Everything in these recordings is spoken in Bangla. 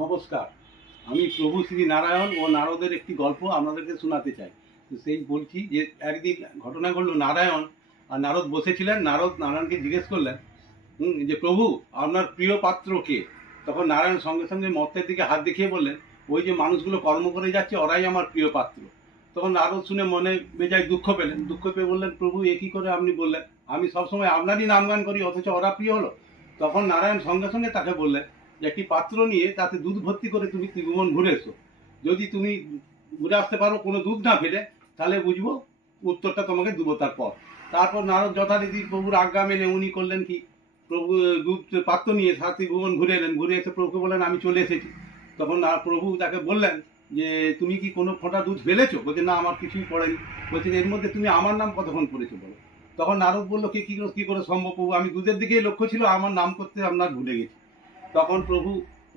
নমস্কার। আমি প্রভু শ্রী নারায়ণ ও নারদের একটি গল্প আপনাদেরকে শোনাতে চাই। তো সেই বলছি যে একদিন ঘটনা ঘটলো, নারায়ণ আর নারদ বসেছিলেন। নারদ নারায়ণকে জিজ্ঞেস করলেন যে প্রভু, আপনার প্রিয় পাত্র কে? তখন নারায়ণ সঙ্গে সঙ্গে মর্তের দিকে হাত দেখিয়ে বললেন, ওই যে মানুষগুলো কর্ম করে যাচ্ছে ওরাই আমার প্রিয় পাত্র। তখন নারদ শুনে মনে বেজায় দুঃখ পেলেন। দুঃখ পেয়ে বললেন, প্রভু এ কী করে আপনি বললেন? আমি সবসময় আপনারই নামগান করি, অথচ ওরা প্রিয় হলো? তখন নারায়ণ সঙ্গে সঙ্গে তাকে বললেন যে একটি পাত্র নিয়ে তাতে দুধ ভর্তি করে তুমি ত্রিভুবন ঘুরে এসো। যদি তুমি ঘুরে আসতে পারো কোনো দুধ না ফেলে, তাহলে বুঝবো উত্তরটা তোমাকে দেবো। তারপর নারদ যথারীতি প্রভুর আজ্ঞা মেনে উনি করলেন কি, প্রভু দুধ পাত্র নিয়ে সারা ত্রিভুবন ঘুরে এলেন। ঘুরে এসে প্রভুকে বললেন, আমি চলে এসেছি। তখন প্রভু তাকে বললেন যে তুমি কি কোনো ফোঁটা দুধ ফেলেছো? বলছে, না, আমার কিছুই পড়েনি। বলছে, এর মধ্যে তুমি আমার নাম কতক্ষণ করেছো বলো? তখন নারদ বললো, কি করে সম্ভব প্রভু? আমি দুধের দিকেই লক্ষ্য ছিল, আমার নাম করতে আপনার ভুলে গেছি। তখন প্রভু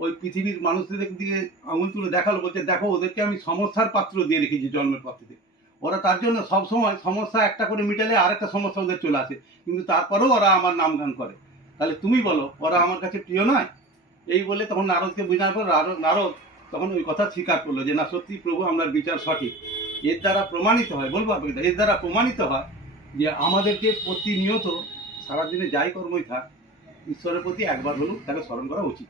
ওই পৃথিবীর মানুষদের দিকে আঙুল তুলে দেখালো, বলছে, দেখো ওদেরকে আমি সমস্যার পাত্র দিয়ে রেখেছি জন্মের পর থেকে। ওরা তার জন্য সবসময় সমস্যা একটা করে মিটালে আরেকটা সমস্যা ওদের চলে আসে, কিন্তু তারপরেও ওরা আমার নাম গান করে। তাহলে তুমি বলো, ওরা আমার কাছে প্রিয় নয়? এই বলে তখন নারদকে বোঝানোর পর নারদ তখন ওই কথা স্বীকার করলো যে না, সত্যি প্রভু, আপনার বিচার সঠিক। এর দ্বারা প্রমাণিত হয়, বলবো আপনাকে, এর দ্বারা প্রমাণিত হয় যে আমাদেরকে প্রতিনিয়ত সারাদিনে যাই কর্মই থাক, ঈশ্বরের প্রতি একবার হলেও তাকে স্মরণ করা উচিত।